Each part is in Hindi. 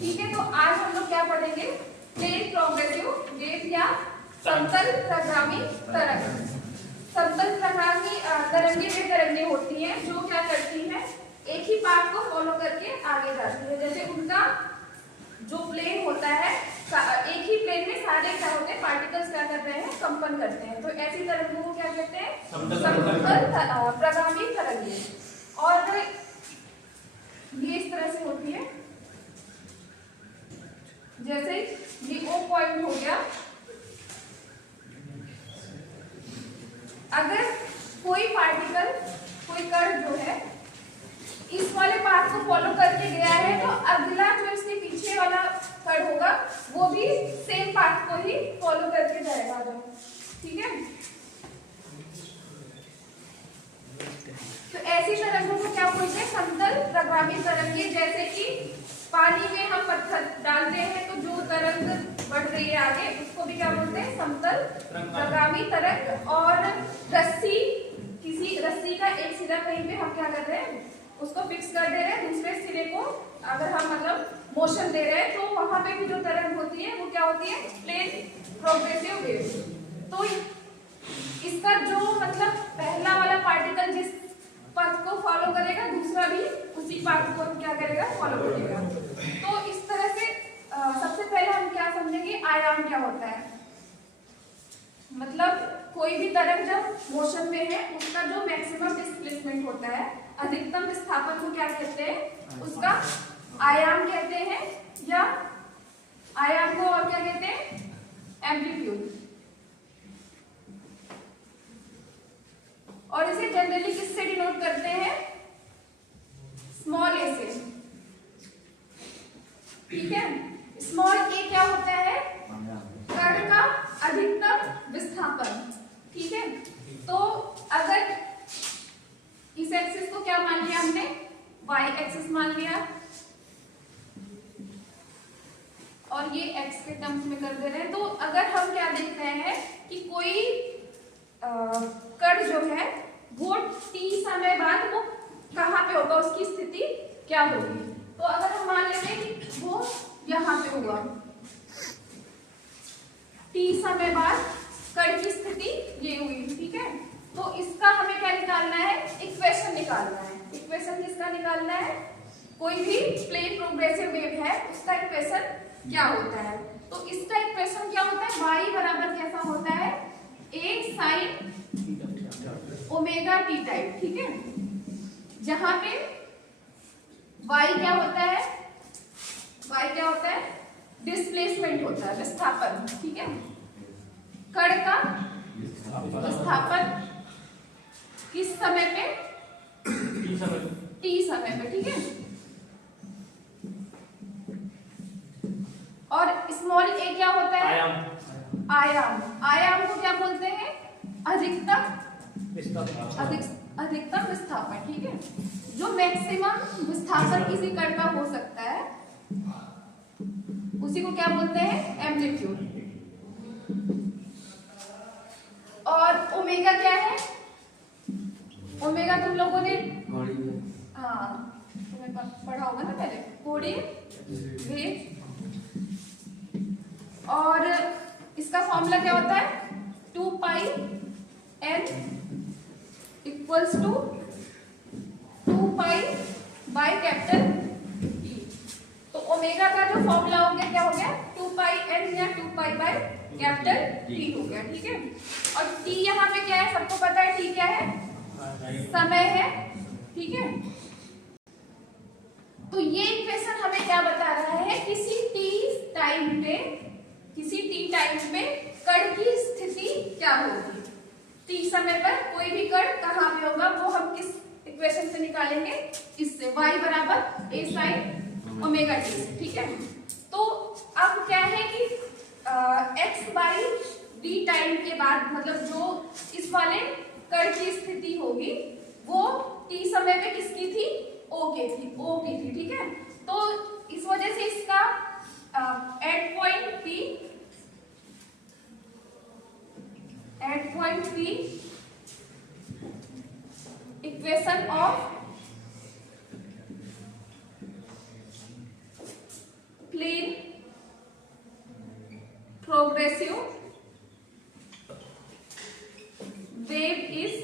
ठीक है, तो आज हम लोग क्या पढ़ेंगे, प्लेन प्रोग्रेसिव वेव या समतल प्रगामी तरंग। समतल प्रगामी तरंगे वे तरंगे होती हैं जो क्या करती हैं, एक ही पाथ को फॉलो करके आगे जाती है। जैसे उनका जो प्लेन होता है, एक ही प्लेन में सारे क्या होते हैं, पार्टिकल्स क्या कर रहे हैं, कंपन करते हैं। तो ऐसी तरंगों को क्या कहते हैं, समतल प्रगामी तरंगे। और ये इस तरह से होती है, जैसे ये O पॉइंट हो गया। अगर कोई पार्टिकल, कोई कण जो है इस वाले पाथ को फॉलो करके गया है, तो अगला जो इसके पीछे वाला कण होगा वो भी सेम पाथ को ही फॉलो करके जाएगा। ठीक है, तो ऐसी तरंगों को क्या बोलते हैं, समतल प्रगामी तरंगे। जैसे कि पानी में हम पत्थर डालते हैं तो जो तरंग बढ़ रही है आगे, उसको भी क्या बोलते हैं, समतल प्रगामी तरंग। और रस्सी, किसी रस्सी का एक सिरा कहीं पे हम क्या कर रहे हैं, उसको फिक्स कर दे रहे हैं, दूसरे सिरे को अगर हम मतलब मोशन दे रहे हैं, तो वहां पे भी जो तरंग होती है वो क्या होती है, प्लेन प्रोग्रेसिव वेव। तो इसका जो मतलब पहला वाला पार्टिकल जिस पथ को फॉलो करेगा, दूसरा भी उसी पाथ को क्या करेगा, फॉलो करेगा। तो इस तरह से सबसे पहले हम क्या समझेंगे, आयाम क्या होता है। मतलब कोई भी तरंग जब मोशन में है, उसका जो मैक्सिमम डिस्प्लेसमेंट होता है, अधिकतम विस्थापन को क्या कहते हैं, उसका आयाम कहते हैं, या आयाम को और क्या कहते हैं, एम्पलीट्यूड। और इसे जनरली किससे डिनोट करते हैं, स्मॉल ए से। ठीक है, स्मॉल ए क्या होता है, कण का अधिकतम विस्थापन। ठीक है, तो अगर इस एक्सिस को क्या मान लिया हमने, वाई एक्सिस मान लिया, और ये एक्स के टर्म्स में कर दे रहे हैं। तो अगर हम क्या देख रहे हैं कि कोई कण जो है वो t समय बाद वो कहाँ पे होगा, उसकी स्थिति क्या होगी। तो अगर हम मान लेते हैं कि वो यहाँ पे होगा, t समय बाद कण की स्थिति ये हुई। ठीक है, तो इसका हमें क्या निकालना है, इक्वेशन निकालना है। इक्वेशन किसका निकालना है, कोई भी प्लेन प्रोग्रेसिव वेव है उसका इक्वेशन क्या होता है। तो इसका इक्वेशन क्या होता है, y बराबर कैसा होता है, a sin omega T type. ठीक है, जहां पे y क्या होता है, y क्या होता है, डिस्प्लेसमेंट होता है, विस्थापन। ठीक है, कण का विस्थापन किस समय पे, t समय पे। ठीक है, और स्मॉल a क्या होता है, आयाम। आयाम को क्या बोलते हैं, अधिकतम विस्थापन। ठीक है, जो मैक्सिमम विस्थापन किसी कण का हो सकता है उसी को क्या बोलते हैं, एम्पलीट्यूड। और ओमेगा क्या है, ओमेगा तुम लोगों ने हाँ तुम्हें पढ़ा होगा ना पहले, कोणीय वेग। और इसका फॉर्मूला क्या होता है, 2 pi n equals to 2 pi by capital T। तो ओमेगा का जो फॉर्मूला हो गया, क्या हो गया, 2 पाई n या 2 पाई बाई कैपिटल T हो गया। ठीक है, और T यहाँ पे क्या है, सबको पता है T क्या है, समय है। ठीक है, तो ये इक्वेशन हमें क्या बता रहा है, किसी t टाइम पे, किसी t टाइम पे कण की स्थिति क्या होगी। t समय पर कोई भी कण कहाँ पे होगा, वो हम किस इक्वेशन से निकालेंगे, इससे, y बराबर a sin ओमेगा t। ठीक है, तो अब क्या है कि x बाई d टाइम के बाद, मतलब जो इस वाले कण की स्थिति होगी वो t समय पे किसकी थी, O की थी। ठीक है, तो इस वजह से इसका at point P equation of P progressive wave is,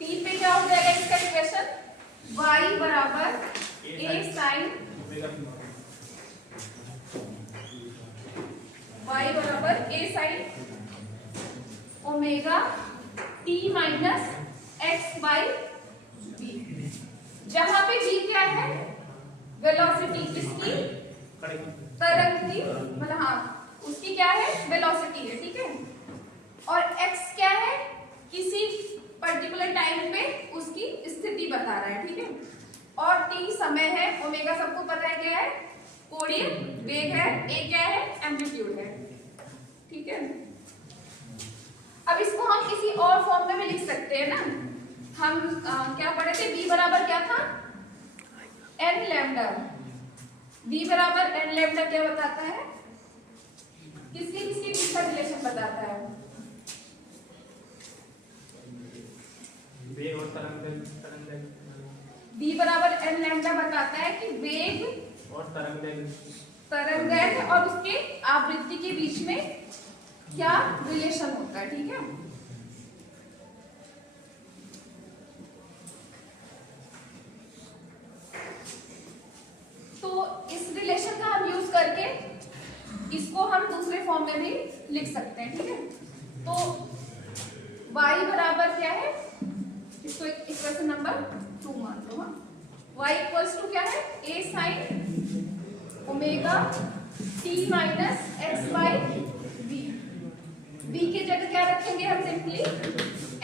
T पे क्या हो जाएगा इसका इक्वेशन, y बराबर a साइन, y बराबर a sine omega t minus x by b, जहां पे g क्या है, वेलोसिटी किसकी, तरंग की, मतलब हाँ उसकी क्या है, वेलोसिटी है, ठीक है। और x क्या है, किसी पर्टिकुलर टाइम पे उसकी स्थिति बता रहा है, ठीक है। और t समय है, ओमेगा सबको पता है क्या है, कोणीय वेग है, a क्या है, एम्पलीट्यूड है, ठीक है। अब इसको हम किसी और फॉर्म में भी लिख सकते हैं ना, हम क्या पढ़े थे, b बराबर क्या था, n लैम्डा, b बराबर n लैम्डा क्या बताता है, किसके किसके बीच का रिलेशन बताता है, वेग और तरंग, b बराबर n लैम्डा बताता है कि वेग और तरंग और उसके आवृत्ति के बीच में क्या रिलेशन होता है, ठीक है। तो इस रिलेशन का हम यूज करके इसको हम दूसरे फॉर्म में भी लिख सकते हैं, ठीक है। तो y बराबर क्या है, इसको इक्वेशन नंबर 2 मान लो, हाँ। y इक्वल्स टू क्या है, a sine omega t minus x by b, b की जगह क्या रखेंगे हम, सिंपली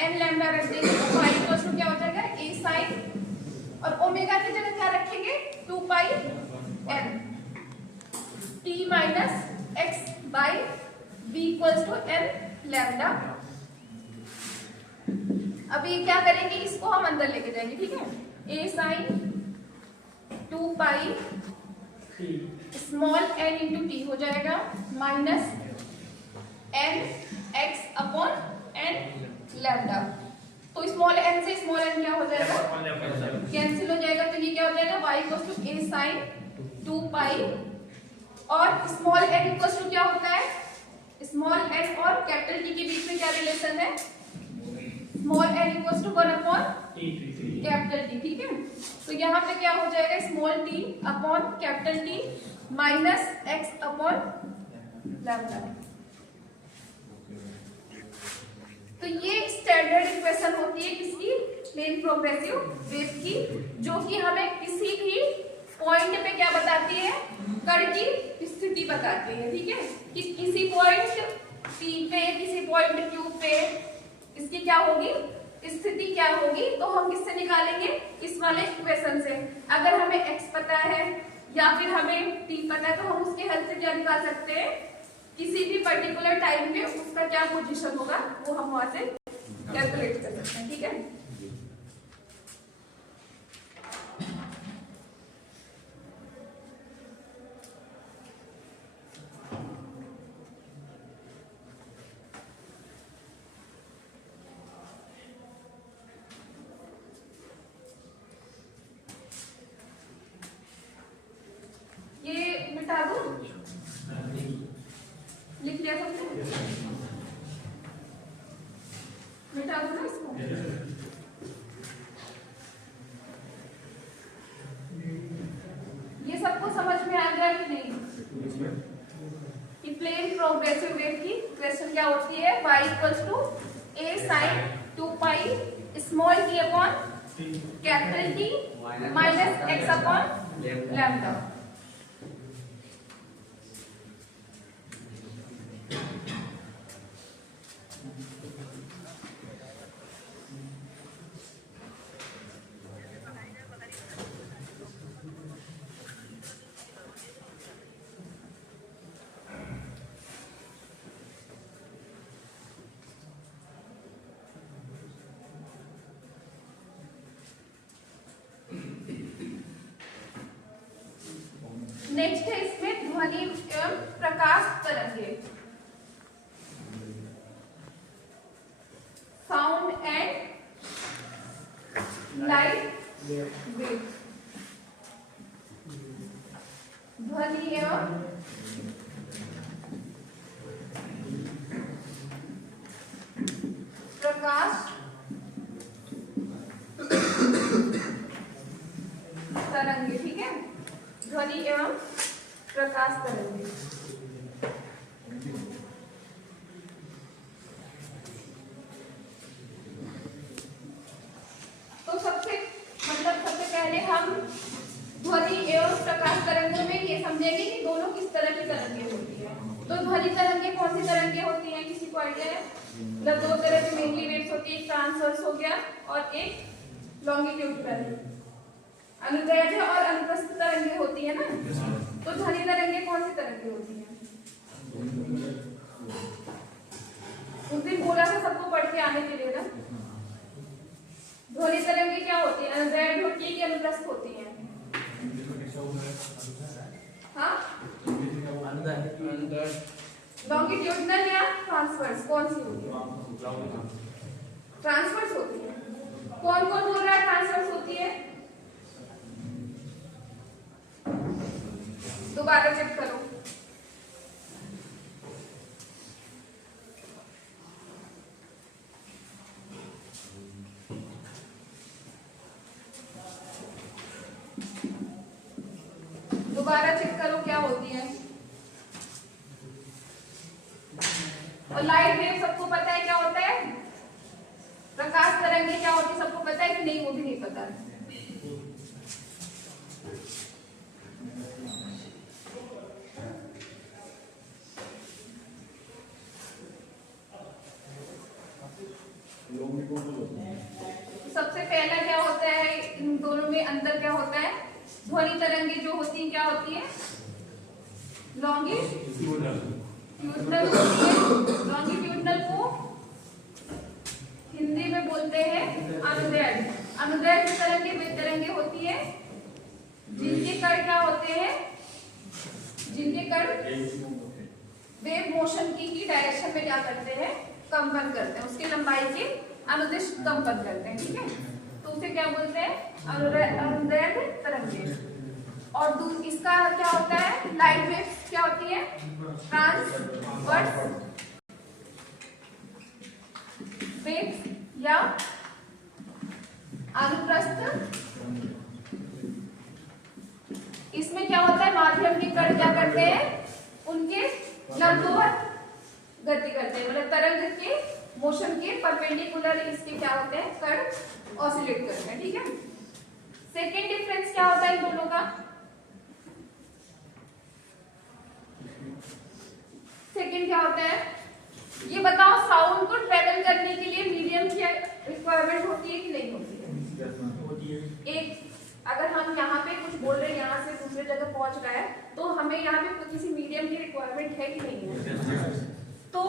n लैम्डा रख देंगे, तो y इक्वल्स टू क्या हो जाएगा, a साइन, और ओमेगा की जगह क्या रखेंगे, 2 pi n t minus x by b equals to n lambda. अब ये क्या करेंगे, इसको हम अंदर लेके जाएंगे, ठीक है। a sine 2 pi small n into T हो जाएगा minus n x upon n lambda. तो स्मॉल n से स्मॉल n क्या हो जाएगा, कैंसिल हो जाएगा, तो ये क्या हो जाएगा, y equals to a sine 2 pi, और स्मॉल n इक्वल्स टू क्या होता है, स्मॉल n और कैपिटल टी के बीच में क्या रिलेशन है, small n equals to 1 upon capital T, ठीक है। तो यहाँ पे क्या हो जाएगा, small t upon capital T minus x upon lambda. तो ये स्टैंडर्ड इक्वेशन होती है किसकी, प्लेन प्रोग्रेसिव वेव की, जो कि हमें किसी भी पॉइंट पे क्या बताती है, कण की स्थिति बताती है, ठीक है। कि किसी पॉइंट P पे, किसी पॉइंट Q पे इसकी क्या होगी, स्थिति क्या होगी, तो हम किससे निकालेंगे, इस वाले इक्वेशन से। अगर हमें x पता है या फिर हमें t पता है, तो हम उसके हेल्प से क्या निकाल सकते हैं, किसी भी पर्टिकुलर टाइम पे उसका क्या पोजीशन होगा, वो हम वहां से कैलकुलेट कर सकते हैं, ठीक है। ये मिटा दूं, लिख लिया सबने, मिटा दूं ना इसको, ये सबको समझ में आ गया कि नहीं, कि प्लेन प्रोग्रेसिव वेव की इक्वेशन क्या होती है, y equals to a sine 2 pi small t upon capital T minus x upon lambda. Next है इसमें ध्वनि एवं प्रकाश तरंगे, साउंड एंड लाइट वेव, ध्वनि एवं तरंगे, ठीक है, ध्वनि एवं प्रकाश तरंगे। तो सबसे पहले हम ध्वनि एवं प्रकाश तरंगों में ये समझेंगे कि दोनों किस तरह की तरंगे होती है। तो ध्वनि तरंगे कौन सी तरंगे होती हैं, किसी को आइडिया है? मतलब दो तरह की मेनली वेव्स होती है, एक ट्रांसवर्स हो गया और एक लॉन्गिट्यूडनल, अनुदैर्ध्य और अनुप्रस्थ तरंगे होती है ना। तो ध्वनि तरंगे कौन सी तरंगे होती हैं? उस दिन बोला था सबको पढ़ के आने के लिए ना। ध्वनि तरंगे क्या होती है? अनुदैर्ध्य होती है कि अनुप्रस्थ होती है? हाँ, लॉन्गिट्यूडनल या ट्रांसवर्स, कौन सी होती है? ट्रांसवर्स होती है। कौन कौन बोल रहा है ट्रांसवर्स होती है? दोबारा चेक करो। दोबारा चेक करो क्या होती है। और लाइट वेव सबको पता है क्या होता है? प्रकाश तरंगे क्या होती है सबको पता है कि नहीं? वो भी नहीं पता है। सबसे पहला क्या होता है, इन दोनों में अंतर क्या होता है? ध्वनि तरंगे जो होती है क्या होती है? लॉन्गिट्यूडनल होती है। लॉन्गिट्यूडनल को हिंदी में बोलते हैं अनुदैर्ध्य। अनुदैर्ध्य तरंगे वे तरंगे होती है जिनके कण क्या होते हैं? जिनके कण वेव मोशन की डायरेक्शन में क्या करते हैं? कंपन करते हैं, उसकी लंबाई के अनुदिश कंपन करते हैं, ठीक है। तो उसे क्या बोलते हैं? अनुदैर्ध्य तरंगे। और इसका क्या होता है? लाइट वेव क्या होती है? ट्रांसवर्स वेव या अनुप्रस्थ। इसमें क्या होता है? माध्यम के कण क्या करते हैं? उनके लंबवत गति करते हैं, मतलब तरंग के मोशन के परपेंडिकुलर इसके क्या होते हैं? कण ऑसिलेट करते हैं, ठीक है। सेकेंड डिफरेंस क्या होता है इन दोनों का? सेकेंड क्या होता है ये बताओ? साउंड को ट्रेवल करने के लिए मीडियम की रिक्वायरमेंट होती है कि नहीं होती है? एक अगर हम यहाँ पे कुछ बोल रहे हैं, यहाँ से दूसरे जगह पहुंच रहा है, तो हमें यहाँ पे किसी मीडियम की रिक्वायरमेंट है कि नहीं है? तो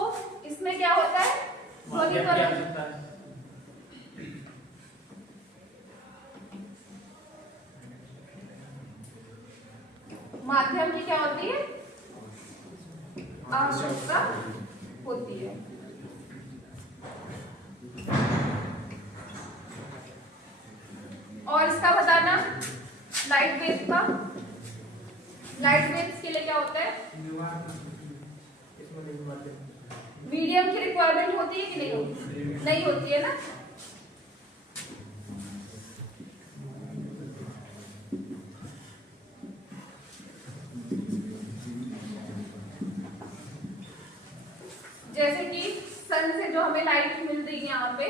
इसमें क्या होता है? ध्वनि तरंग माध्यम की क्या होती है? आवश्यकता होती है। और इसका बताना लाइट वेव का। लाइट वेव्स के लिए क्या होता है? मीडियम की रिक्वायरमेंट होती है कि नहीं होती? नहीं होती है ना। जैसे कि सन से जो हमें लाइट मिल रही है यहाँ पे,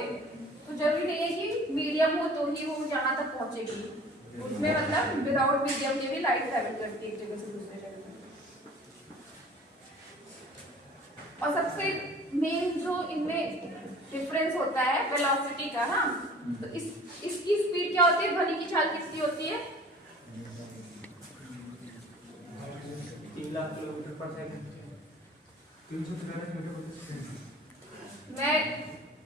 तो जरूरी नहीं है कि मीडियम हो तो ही वो यहाँ तक पहुंचेगी। उसमें मतलब विदाउट मीडियम के भी लाइट ट्रैवल करती है एक जगह से दूसरे जगह। और सबसे मेन जो इनमें डिफरेंस होता है वेलोसिटी का, हाँ, तो इसकी स्पीड क्या होती है? ध्वनि की चाल किसकी होती है? 3 लाख किलोमीटर पर सेकंड। मैं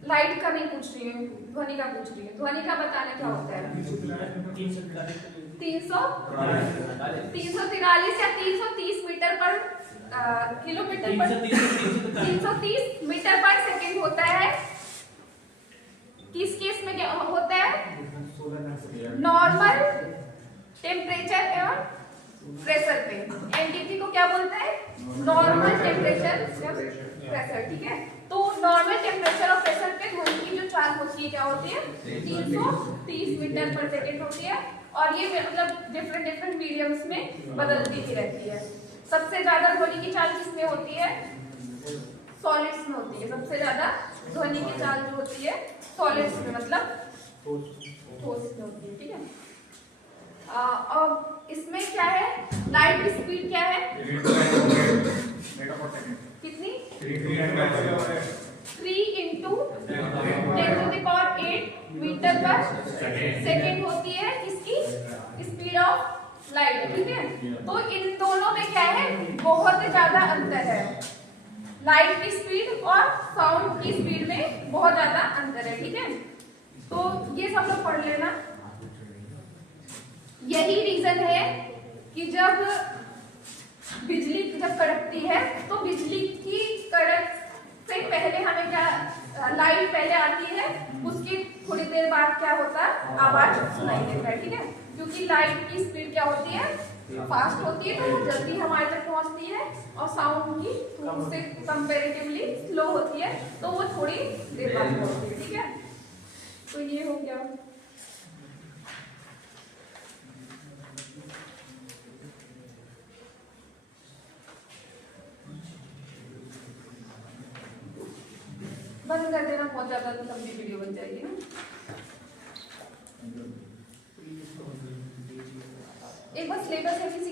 लाइट का नहीं पूछ रही हूँ, ध्वनि का पूछ रही हूँ। ध्वनि का बताना क्या होता है? 343 या 330 मीटर पर किलोमीटर पर 330 मीटर पर सेकंड होता है। किस केस में क्या होता है? नॉर्मल टेम्परेचर एवं प्रेशर पे। एनटीपी को क्या बोलते हैं? नॉर्मल टेम्परेचर प्रेशर, ठीक है। तो नॉर्मल टेम्परेचर और प्रेशर पे ध्वनि की जो चाल होती है क्या होती है? 330 मीटर पर सेकंड होती है। और ये मतलब डिफरेंट डिफरेंट मीडियम्स में बदलती ही रहती है। सबसे ज्यादा ध्वनि की चाल किसमें होती है? सॉलिड्स में होती है। सबसे ज्यादा ध्वनि की चाल जो होती है सॉलिड्स में, मतलब ठोस में होती है। ठीक है, और इसमें क्या है, लाइट की स्पीड क्या है? कितनी? 3 into 10⁸ मीटर पर सेकेंड होती है किसकी? Speed of light. ठीक है, तो इन दोनों में क्या है, बहुत ज्यादा अंतर है। लाइट की स्पीड और साउंड की स्पीड में बहुत ज्यादा अंतर है। ठीक है, तो ये सब लोग पढ़ लेना। यही रीजन है कि जब बिजली जब कड़कती है तो बिजली की कड़क से पहले हमें क्या, लाइट पहले आती है, उसकी थोड़ी देर बाद क्या होता है, आवाज सुनाई देता है। ठीक है, क्योंकि लाइट की स्पीड क्या होती है, फास्ट होती है, तो वो जल्दी हमारे तक पहुंचती है, और साउंड की उससे कंपैरेटिवली स्लो होती है, तो वो थोड़ी देर बाद पहुंचती है। ठीक है, तो ये हो गया। बंद कर देना, बहुत ज्यादा लंबी वीडियो बन जाएगी ना। एक बार सिलेबस है किसी